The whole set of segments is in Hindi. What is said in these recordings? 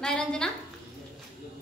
मैं Ranjana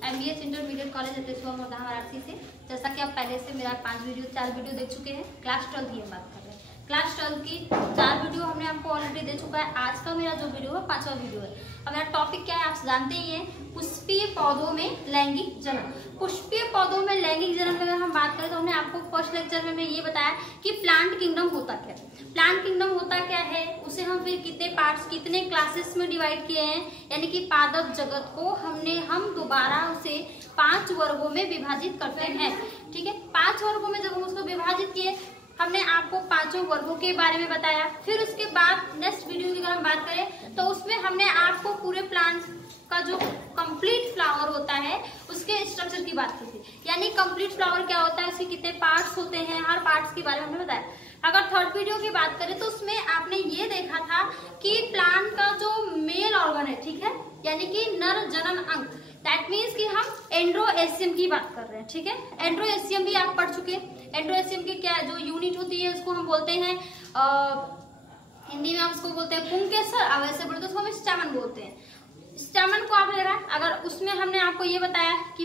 MBS intermediate college Atesua Morda Varanasi से। जैसा कि आप पहले से मेरा 4 वीडियो देख चुके हैं। क्लास 12 की हम बात कर रहे हैं। क्लास 12 की 4 वीडियो हमने आपको ऑलरेडी दे चुका है। आज का मेरा जो वीडियो है 5वां वीडियो है। अब मेरा टॉपिक क्या है आप जानते ही हैं, पुष्पीय पौधों में लैंगिक जनन। पुष्पीय पौधों में लैंगिक जनन में अगर हम बात करें तो हमने आपको फर्स्ट लेक्चर में ये बताया कि प्लांट किंगडम होता क्या है। प्लांट किंगडम होता क्या है, उसे हम फिर कितने पार्ट्स कितने क्लासेस में डिवाइड किए हैं, यानी कि पादप जगत को हम दोबारा उसे 5 वर्गों में विभाजित करते हैं। ठीक है, 5 वर्गों में जब हम उसको विभाजित किए, हमने आपको 5 वर्गों के बारे में बताया। फिर उसके बाद नेक्स्ट वीडियो की अगर हम बात करें तो उसमें हमने आपको पूरे प्लांट का जो कंप्लीट फ्लावर होता है उसके स्ट्रक्चर की बात की थी। यानी कंप्लीट फ्लावर क्या होता है, उसके कितने पार्ट्स होते हैं, हर पार्ट्स के बारे में हमने बताया। अगर थर्ड वीडियो की बात करें तो उसमें आपने ये देखा था कि प्लांट का जो मेल ऑर्गन है, ठीक है, यानी कि नर जनन अंग, दैट मीन्स कि हम एंड्रोएसियम की बात कर रहे हैं। ठीक है, एंड्रोएसियम भी आप पढ़ चुके हैं। एंड्रोएसियम की क्या जो यूनिट होती है उसको हम बोलते हैं हिंदी में हम उसको बोलते हैं पुंकेसर, और वैसे बोलते हैं उसको हम स्टैमन बोलते हैं। स्टैमन को आप ले रहा है, अगर उसमें हमने आपको ये बताया कि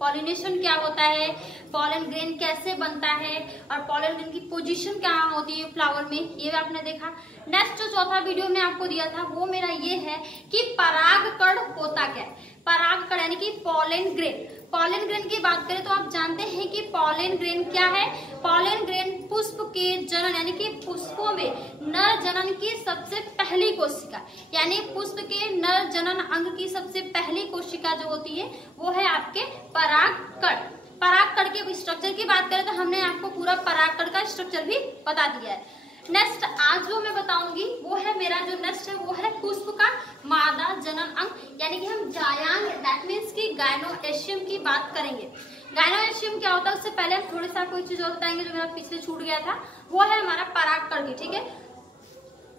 पॉलिनेशन क्या होता है, पॉलन ग्रेन कैसे बनता है, और पॉलन ग्रेन की पोजीशन क्या होती है फ्लावर में, ये भी आपने देखा। नेक्स्ट जो चौथा वीडियो में आपको दिया था वो मेरा ये है कि परागकण होता क्या है। परागकण यानी कि पॉलन ग्रेन। पॉलन ग्रेन की बात करें तो आप जानते हैं कि पॉलन ग्रेन क्या है। पॉलन ग्रेन पुष्प के जनन यानी कि पुष्पों में नर जनन की सबसे पहली कोशिका, यानी पुष्प के नर जनन अंग की सबसे पहली कोशिका जो होती है वो है आपके परागकण। परागकण के स्ट्रक्चर की बात करें तो हमने आपको पूरा परागकण का स्ट्रक्चर भी बता दिया है। नेक्स्ट आज जो मैं बताऊंगी वो है मेरा जो नेक्स्ट है वो है पुष्प का मादा जनन अंग, यानी कि हम जायांग, दैट मीन्स कि गायनोएशियम की बात करेंगे। गायनोएशियम क्या होता है उससे पहले हम थोड़ी सा कोई चीज और बताएंगे जो मेरा पिछले छूट गया था, वो है हमारा परागकण की। ठीक है,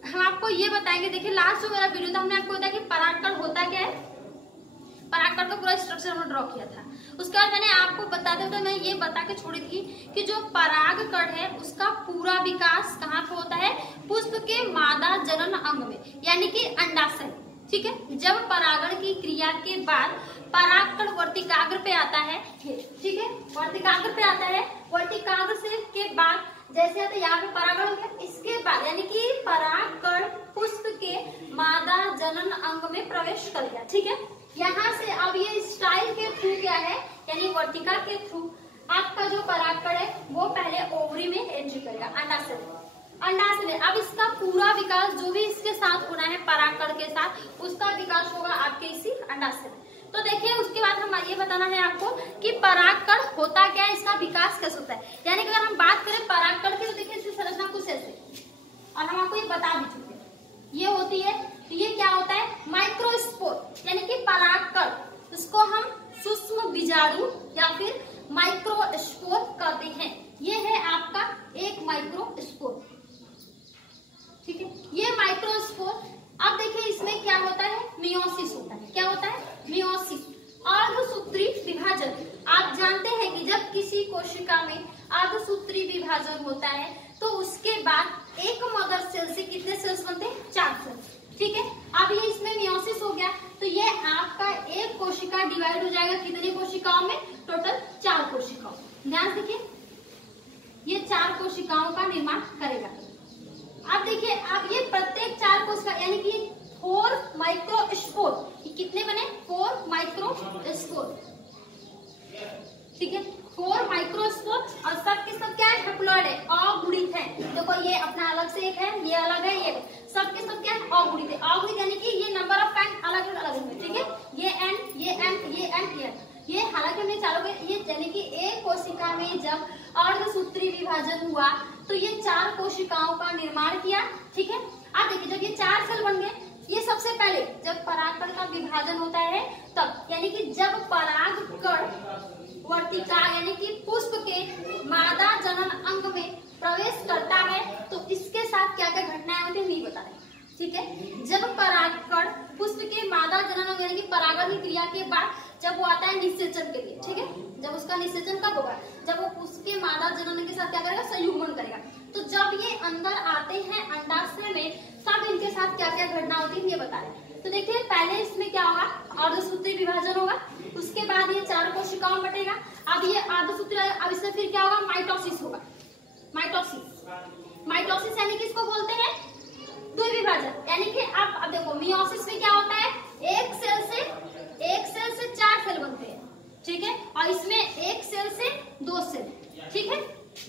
हम आपको ये बताएंगे। देखिए लास्ट जो मेरा वीडियो था हमने आपको बताया कि परागकण होता क्या है, परागकण का पूरा स्ट्रक्चर हमने ड्रॉ किया था। उसके बाद मैंने आपको बताते हुए मैं ये बता के छोड़ी थी कि जो परागकण है उसका पूरा विकास कहाँ पे होता है, पुष्प के मादा जनन अंग में, यानी कि अंडाशय। ठीक है, जब परागण की क्रिया के बाद परागकण वर्तिकाग्र पे आता है, ठीक है, वर्तिकाग्र पे आता है। वर्तिकाग्र से के बाद जैसे आता है यहाँ पे परागण हो गया, इसके बाद यानी कि परागकण पुष्प के मादा जनन अंग में प्रवेश कर गया। ठीक है, यहाँ से अब ये स्टाइल के थ्रू क्या है, यानी वर्तिका के थ्रू आपका जो परागकण है वो पहले ओवरी में एंट्री करेगा, अंडाशय में। अंडाशय में अब इसका पूरा विकास जो भी इसके साथ होना है परागकण के साथ, उसका विकास होगा आपके इसी अंडाशय में। तो देखिए उसके बाद हम ये बताना है आपको कि परागकण होता क्या है, इसका विकास कैसे होता है। यानी कि अगर हम बात करें परागकण की तो देखिए इसकी संरचना कुछ ऐसे, और हम आपको ये बता भी चुके हैं ये होती है। तो ये क्या होता है, माइक्रोस्पोर, यानी कि परागकण, इसको हम सूक्ष्म बीजाणु या फिर माइक्रोस्पोर कहते हैं। ये है आपका एक माइक्रोस्पोर। ठीक है, ये माइक्रोस्पोर। अब देखिए इसमें क्या होता है, मियोसिस होता है। क्या होता है, मियोसिस। अर्धसूत्री विभाजन। आप जानते हैं कि जब किसी कोशिका में अर्धसूत्री विभाजन होता है तो उसके बाद एक मदर सेल से कितने सेल्स बनते हैं, 4 सेल्स। ठीक है, अब ये इसमें मियोसिस हो गया तो ये आपका एक कोशिका डिवाइड हो जाएगा कितनी कोशिकाओं में, टोटल 4 कोशिकाओं। ध्यान देखिए ये 4 कोशिकाओं का निर्माण करेगा। अब देखिए अब ये प्रत्येक 4 कोशिका यानी कि 4 माइक्रोस्पोर, कितने बने, 4 माइक्रोस्पोर। ठीक है, 4 माइक्रोस्पोर, और सब के सब क्या है, हैप्लॉइड है, अगुणित है। देखो ये अपना अलग से एक है, ये अलग है, ये सब के सब क्या है, अगुणित है। अगुणित यानी कि ये नंबर ऑफ एंड अलग अलग है। ठीक है, ये एंड, ये एंड, ये एंड, ये हालांकि हमने चारों के ये यानी कि एक कोशिका में जब अर्धसूत्री विभाजन हुआ तो ये 4 कोशिकाओं का निर्माण किया। ठीक है, अब देखिए जब ये 4 सेल बन गए, ये सबसे पहले जब परागकण का विभाजन होता है तब, यानी कि जब परागकण वर्तिका यानी कि पुष्प के मादा जनन अंग में प्रवेश करता है तो इसके साथ क्या क्या घटनाएं होती है नहीं बता रहे। ठीक है, जब परागकण पुष्प के मादा जनन अंग यानी कि परागण की क्रिया के बाद जब वो आता है निषेचन के लिए। ठीक है, जब उसका निषेचन कब होगा, जब वो पुष्प के मादा जनन के साथ क्या करेगा, संयुग्मन करेगा। तो जब ये अंदर आते हैं अंडाशय में तब इनके साथ क्या क्या घटना होती है ये बता रहे हैं। तो देखिए पहले इसमें क्या होगा, अर्धसूत्री विभाजन होगा, उसके बाद ये 4 कोशिकाओं में बटेगा। अब ये अर्धसूत्री, अब इसमें फिर क्या होगा, माइटोसिस होगा। माइटोसिस यानी कि इसको बोलते हैं द्विविभाजन। यानी कि अब देखो मियोसिस में क्या होता है, एक सेल से 4 सेल बनते हैं, ठीक है, और इसमें एक सेल से 2 सेल, ठीक है।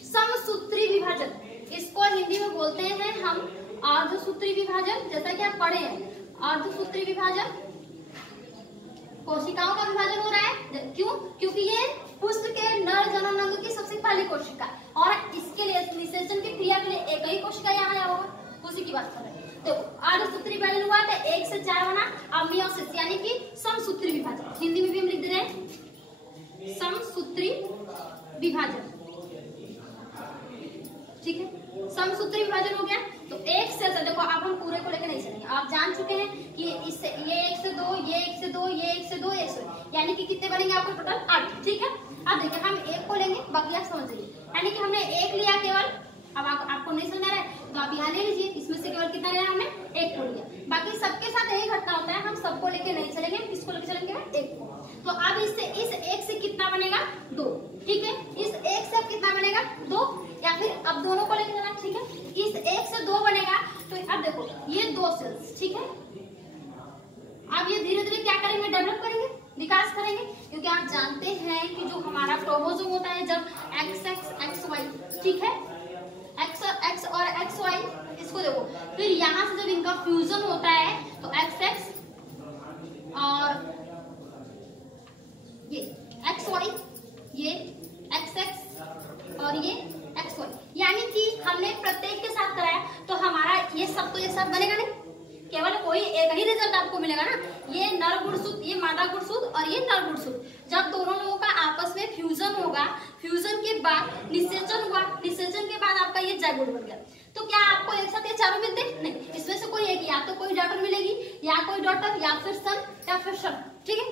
समसूत्री विभाजन, इसको हिंदी में बोलते हैं हम अर्धसूत्री विभाजन। जैसा कि आप पढ़े हैं, अर्धसूत्री विभाजन कोशिकाओं का विभाजन हो रहा है। क्यों? क्योंकि ये पुष्प के नर जनन अंग की सबसे पहली कोशिका, और इसके लिए निषेचन की क्रिया के लिए एक ही कोशिका यहाँ आया होगा, उसी की बात कर रहे हैं। तो अर्धसूत्री विभाजन हुआ तो 1 से 4 बना। अब मियोसिस यानी कि समसूत्री विभाजन, हिंदी में भी हम लिख दे रहे हैं समसूत्री विभाजन, ठीक है। समसूत्री विभाजन हो गया। तो एक सेल से देखो, अब हम पूरे को लेकर नहीं चलेंगे, आप जान चुके हैं कि इससे ये 1 से 2, ये 1 से 2, ये 1 से 2, 1 से 2, यानी कि कितने बनेंगे आपको टोटल 8, ठीक है। अब देखिए हम एक को लेंगे, बाकी आप समझ लीजिए, यानी कि हमने एक लिया केवल। अब आपको नहीं समझ आ रहा है तो आप यहाँ ले लीजिए, इसमें से केवल कितना लिया हमने, एक को लिया। बाकी सबके साथ यही घटना होता है, हम सबको लेके नहीं चलेंगे, किसको लेके चलेंगे, एक को। तो अब इससे इस एक से कितना बनेगा, 2, ठीक है। इस एक से अब कितना बनेगा, 2, या फिर अब दोनों को लेके चलना, ठीक है। इस एक से 2 बनेगा, तो अब देखो ये 2 सेल्स, ठीक है। अब ये धीरे धीरे क्या करेंगे, डेवलप करेंगे, विकास करेंगे, क्योंकि आप जानते हैं कि जो हमारा क्रोमोसोम होता है, जब XX XY, ठीक है, X और XY, इसको देखो, फिर यहाँ से जब इनका फ्यूजन होता है तो XX और ये XY, ये XX और ये XY, यानी कि हमने प्रत्येक के साथ कराया, तो हमारा ये सब तो एक साथ बनेगा नहीं, केवल कोई एक ही रिजल्ट आपको मिलेगा ना। ये नर गुणसूत्र, ये मादा गुणसूत्र और ये नर गुणसूत्र, जब दोनों लोगों का आपस में फ्यूजन होगा, फ्यूजन के बाद निषेचन हुआ, निषेचन के बाद आपका ये जाइगोट बन गया, तो क्या आपको एक साथ ये चारों मिलते हैं? नहीं, इसमें से कोई एक, या तो कोई डॉटर मिलेगी, या कोई डॉटर, या फिर सन, या फिर सन, ठीक है।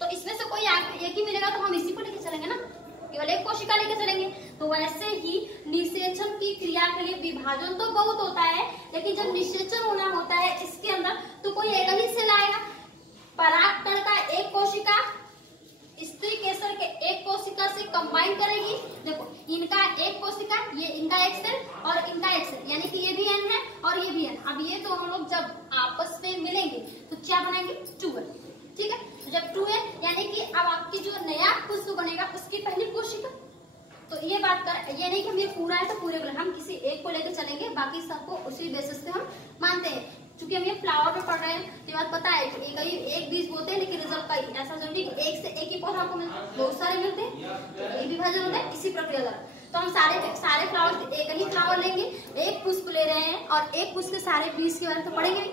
तो इसमें से कोई एक ही मिलेगा, तो हम इसी को लेके चलेंगे ना, केवल एक कोशिका लेके चलेंगे। तो वैसे ही निषेचन की क्रिया के लिए विभाजन तो बहुत होता है, लेकिन जब निषेचन होना होता है इसके अंदर, तो कोई एक ही सेल आएगा। परागकण का एक कोशिका स्त्री केसर के एक कोशिका से कंबाइन करेगी। देखो इनका एक कोशिका, ये इनका एक सेल और इनका एक सेल, यानी कि ये भी एन है और ये भी एन। अब ये दोनों लोग जब आपस में मिलेंगे तो क्या बनाएंगे, 2n, ठीक है। तो जब 2n यानी कि अब आपकी जो नया पुष्प बनेगा उसकी पहली कोशिका। तो ये बात कर, ये नहीं कि हम ये पूरा है तो पूरे को, हम किसी एक को लेकर चलेंगे, बाकी सबको उसी बेसिस पे हम मानते हैं। क्योंकि हम ये फ्लावर में पढ़ रहे हैं, ये बात पता है कि एक बीज बोते हैं, लेकिन रिजल्ट कई, ऐसा जरूरी कि एक से एक ही पौधा आपको मिलता है, बहुत सारे मिलते हैं, तो ये विभाजन होता है इसी प्रक्रिया द्वारा। तो हम सारे फ्लावर, एक ही फ्लावर लेंगे, एक पुष्प ले रहे हैं, और एक पुष्प के सारे बीज के बारे में तो पढ़ेंगे,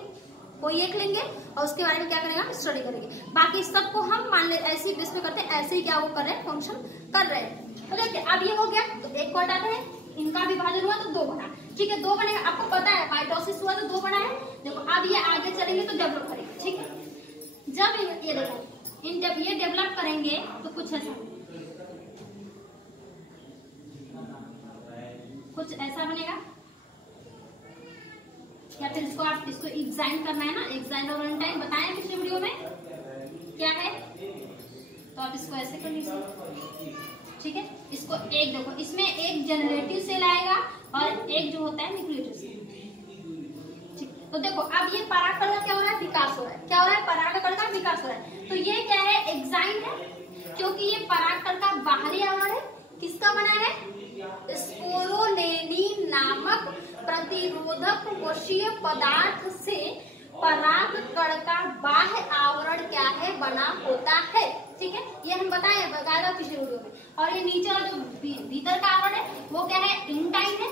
कोई एक लेंगे और उसके बारे में क्या करेंगे, स्टडी करेंगे। बाकी सबको हम मान ले ऐसे बेस पे करते हैं, ऐसे ही क्या वो कर रहे हैं, फंक्शन कर रहे हैं। तो देखिए अब ये हो गया, तो एक को हटाते हैं, इनका विभाजन हुआ तो 2 बना, ठीक है, 2 बनेगा। आपको पता है माइटोसिस हुआ तो 2 बना है। देखो अब ये आगे चलेंगे तो डेवलप करेंगे, ठीक है। जब ये देखो जब ये डेवलप करेंगे तो कुछ ऐसा बनेगा, या फिर इसको एग्जाइन करना है ना, एग्जाइन और टाइम बताएं पिछले वीडियो में क्या है, तो आप इसको ऐसे कर लीजिए, ठीक है। इसको एक देखो, इसमें एक जनरेटिव सेल आएगा और एक जो होता है न्यूक्लिएटेड सेल, ठीक। तो देखो अब ये परागकण का क्या हो रहा है, विकास हो रहा है, क्या हो रहा है, परागकण का विकास हो रहा है। तो ये क्या है, एग्जाइन है, क्योंकि ये परागकण का बाहरी आवरण है, किसका बना है, स्पोरोलेनिन नामक प्रतिरोधक कोशीय पदार्थ से परागकण का बाह्य आवरण क्या है, बना होता है, ठीक है। ये हम बताएं बकायदा पिछले वीडियो में। और ये नीचे वाला जो भीतर का आवरण है वो क्या है, इंटाइन है,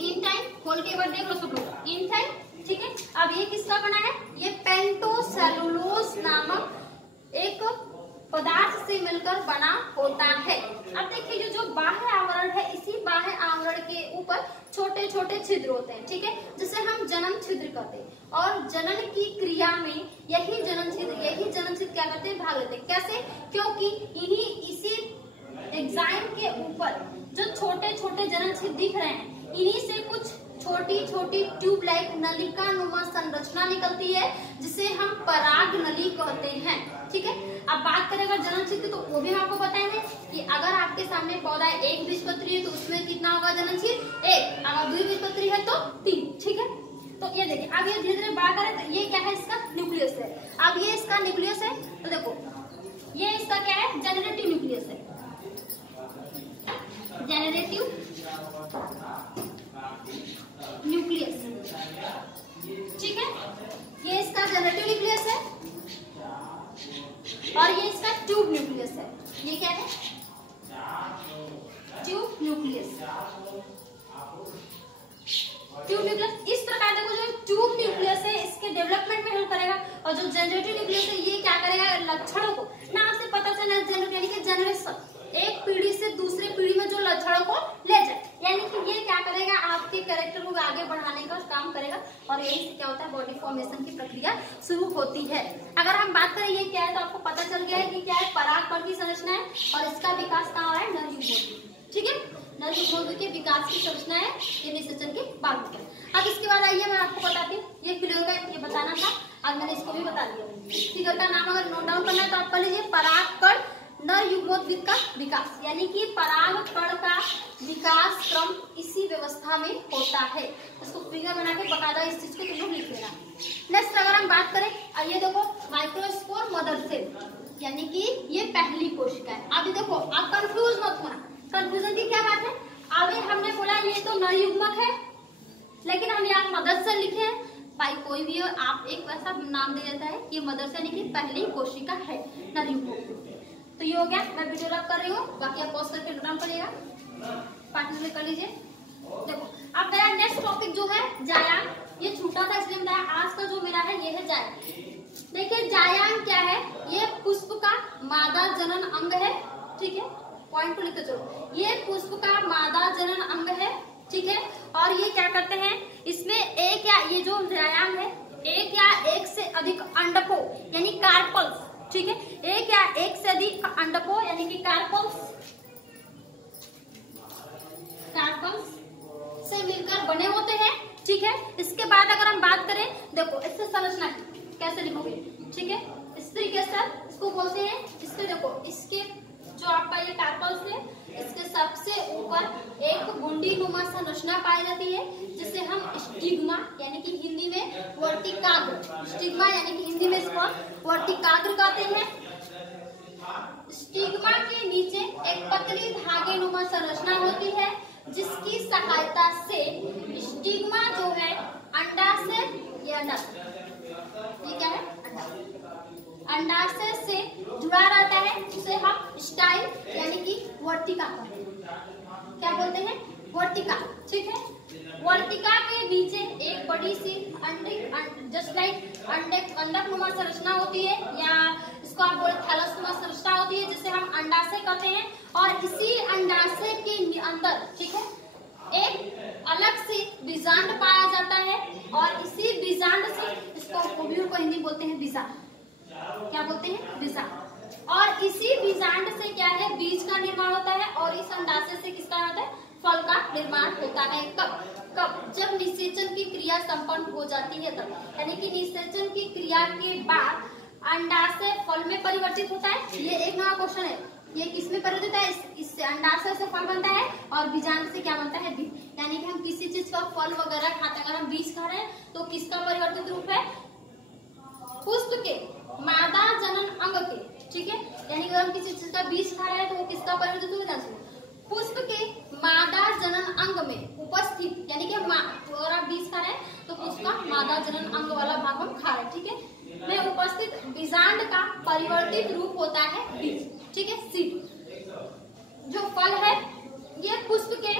इंटाइन, खोल के एक बार देख लो सब लोग, इंटाइन, ठीक है। अब ये किसका बना है, ये पेंटोसेलुलोज नामक एक पदार्थ से मिलकर बना होता है। अब देखिए जो बाह्य आवरण है, इसी बाह्य आवरण के ऊपर छोटे छोटे छिद्र होते हैं, ठीक है, जिसे हम जनन छिद्र कहते हैं। और जनन की क्रिया में यही जनन छिद्र क्या करते हैं, भाग लेते हैं। कैसे, क्योंकि इसी एंजाइम के ऊपर जो छोटे छोटे जनन छिद्र दिख रहे हैं, इन्हीं से कुछ छोटी छोटी ट्यूब लाइक नलिका नुमा संरचना निकलती है, जिसे हम पराग नली कहते होते हैं। ठीक है, अब बात करें अगर जननशील की, तो वो भी हम आपको बताए हैं कि अगर आपके सामने पौधा एक बीजपत्री है तो उसमें कितना होगा जननशील? 1। अगर 2 बीजपत्री है तो 3। ठीक है, तो ये देखिए अब ये धीरे धीरे बात करें तो ये क्या है? इसका न्यूक्लियस है। अब ये इसका न्यूक्लियस है, तो देखो ये इसका क्या है? जेनरेटिव न्यूक्लियस है, जेनरेटिव न्यूक्लियस। ठीक है, ये इसका जेनरेटिव न्यूक्लियस है और ये इसका ट्यूब न्यूक्लियस है। ये क्या है? Tube nucleus. ट्यूब न्यूक्लियस इस प्रकार देखो, जो ट्यूब न्यूक्लियस है इसके डेवलपमेंट में हेल्प करेगा और जो जनरेटिव न्यूक्लियस है ये क्या करेगा? लक्षणों को, नाम से पता चला यानी कि जनरेशन, एक पीढ़ी से दूसरी पीढ़ी में जो लक्षणों को ले जाए, यानी कि ये क्या करेगा? आपके कैरेक्टर को आगे बढ़ाने का काम करेगा और यही से क्या होता है? बॉडी फॉर्मेशन की प्रक्रिया शुरू होती है। अगर हम बात करें ये क्या है, तो आपको पता चल गया है कि क्या है? परागकण की संरचना है और इसका विकास कहाँ हो रहा है? नर युग्मोद्भिद। ठीक है, नर युग्मोद्भिद के विकास की संरचना है, ये निषेचन की बात है। अब इसके बाद आइए मैं आपको बताती हूँ, ये क्लियर होगा, ये बताना था, आज मैंने इसको भी बता दिया। फिगर का नाम अगर नोट डाउन करना है तो आप कर लीजिए, परागकण नर युग्मोद्भिद का विकास, यानी कि परागकण का विकास क्रम इसी व्यवस्था में होता है। इसको फिगर बना के बकायदा इस चीज को तुम लोग लिख लेना। नेक्स्ट अगर हम बात करें, ये देखो माइक्रोस्पोर मदर सेल, यानी कि ये पहली कोशिका है। अभी देखो आप कंफ्यूज मत होना, कंफ्यूजन की क्या बात है? अभी हमने बोला ये तो नर युग्मक है, लेकिन हम यहाँ मदर सेल लिखे हैं। भाई कोई भी आप एक वैसा नाम दे देता है, ये मदर सेल यानी कि पहली कोशिका है नर युग्मक। तो ये हो गया, मैं वीडियो रब कर रही हूँ, बाकी आप पॉज करके नोट करिएगा, पार्टिसिपेट कर लीजिए। देखो अब मेरा नेक्स्ट टॉपिक जो है जायांग, ये छूटा था इसलिए बताया, आज का जो मेरा है ये है जायांग। देखिए जायांग क्या है? ये पुष्प का मादा जनन अंग है। ठीक है, पॉइंट को लिखते चलो, ये पुष्प का मादा जनन अंग है। ठीक है, और ये क्या करते हैं? इसमें एक या ये जो जायांग है, एक या एक से अधिक अंडकों यानी कार्पल्स, ठीक है, एक या एक से अधिक अंडकों यानी कि कार्पल्स से मिलकर बने होते हैं। ठीक है, इसके बाद अगर हम बात करें, देखो इससे संरचना कैसे लिखोगे? ठीक है, इस तरीके से इसको बोलते हैं, इसके देखो इसके जो आपका ये कार्पल्स है, इसके सबसे ऊपर एक गुंडी नुमा संरचना पाई जाती है जिसे हम स्टिग्मा यानी कि हिंदी में वर्टिकाग्र, स्टिग्मा यानी कि हिंदी में इसको वर्टिकाग्र कहते हैं। स्टिग्मा के नीचे एक पतली धागे नुमा संरचना होती है जिसकी सहायता से स्टिग्मा जो है अंडाशय, ये अंडाशय, ये क्या है? अंडाशय से जुड़ा रहता है, उसे हम स्टाइल यानी कि वर्टिका कहते हैं। क्या बोलते हैं? वर्टिका। ठीक है, वर्टिका के नीचे एक बड़ी सी जस्ट लाइक अंडकनुमा संरचना होती है, या इसको आप बोले थैलसनुमा संरचना होती है जिसे हम अंडाशय कहते हैं। और इसी अंडाशय के अंदर, ठीक है, एक अलग से बीजांड पाया जाता है और इसी बीजांड से इसको हिंदी बोलते हैं बीजांड। क्या बोलते हैं? बीजांड। और इसी बीजांड से क्या है? बीज का निर्माण होता है और इस अंडाशय से किसका होता है? फल का निर्माण होता है। कब? जब निषेचन की क्रिया संपन्न हो जाती है तब, यानी कि निषेचन की क्रिया के बाद अंडाशय फल में परिवर्तित होता है। ये एक नया क्वेश्चन है, ये किसमें परिवर्तित है? इससे अंडाशय से फल बनता है और बीजांड से क्या बनता है? बीज। यानी कि हम किसी चीज का फल वगैरह खाते हैं, अगर हम बीज खा रहे हैं तो किसका परिवर्तित रूप है? पुष्प के मादा जनन अंग के। ठीक है, यानी कि अगर हम किसी चीज का बीज खा रहे हैं तो वो किसका परिवर्तित रूप है? पुष्प के मादा जनन अंग में उपस्थित, यानी कि अगर आप बीज खा रहे हैं तो उसका मादा जनन अंग वाला भाग हम खा रहे हैं। ठीक है, में उपस्थित बीजांड का परिवर्तित रूप होता है बीज। ठीक है, सीड। जो फल है ये पुष्प के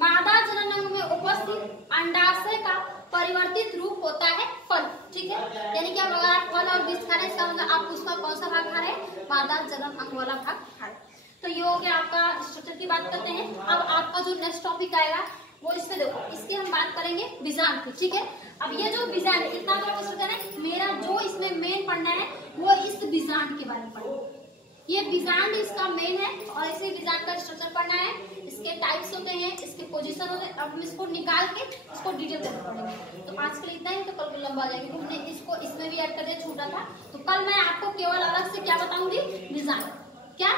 मादा जनन अंग में उपस्थित अंडाशय का परिवर्तित रूप होता है फल। ठीक है, यानी कि अगर आप फल और बीज खा रहे हैं इसका मतलब आप उसका कौन सा भाग खा रहे हैं? मादा जनन अंग वाला भाग खा रहे हैं। तो ये हो गया आपका स्ट्रक्चर की बात करते हैं। अब आपका जो नेक्स्ट टॉपिक आएगा वो इसमें देखो, इसकी हम बात करेंगे बीजांड की। ठीक है, अब ये जो बीजांड इतना बड़ा क्वेश्चन है, मेरा जो इसमें मेन पढ़ना है वो इस बीजांड के बारे में पढ़ना है। ये बीजांड इसका मेन है और इसे बीजांड का स्ट्रक्चर पढ़ना है। इसके इसके टाइप्स होते हैं, इसके पोजीशन होते हैं। अब हम इसको निकाल के इसको डिटेल करना पड़ेगा। तो आज के लिए इतना ही, तो कल को लंबा हो जाएगा। हमने इसको इसमें भी ऐड कर दिया, छूटा था। तो कल मैं आपको केवल अलग से क्या बताऊंगी, डिजाइन। क्या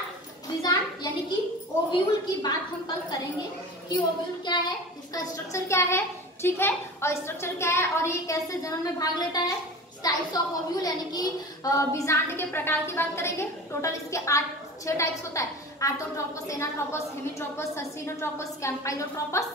डिजाइन यानी कि ओव्यूल की बात हम कल करेंगे कि ओव्यूल क्या है, इसका स्ट्रक्चर क्या है, ठीक है, और स्ट्रक्चर क्या है और ये कैसे जन्म में भाग लेता है। टाइप्स ऑफ ओव्यूल यानी कि बीजांड के प्रकार की बात करेंगे। टोटल इसके 6 टाइप्स होता है, आर्थोट्रोपस, एनाट्रोपस, हेमिट्रोपस, सर्सिनोट्रोपस, कैम्पाइलोट्रोपस।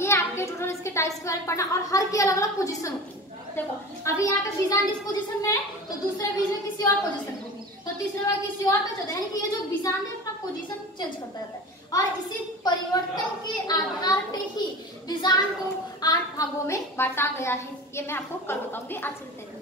ये आपके टोटल इसके टाइप्स के बारे में पढ़ना, और हर की अलग अलग पोजीशन होती है। देखो अभी यहाँ पे बीजांड इस पोजीशन में है, तो दूसरे बीज में किसी और पोजीशन में, तो तीसरे में किसी और पे चलता है। यानी कि ये जो बीजांड है अपना पोजीशन चेंज करता रहता है, और इसी परिवर्तन के आधार पे ही बीजांड को 8 भागों में बांटा गया है। ये मैं आपको कल बताऊंगी। आज चलते हैं।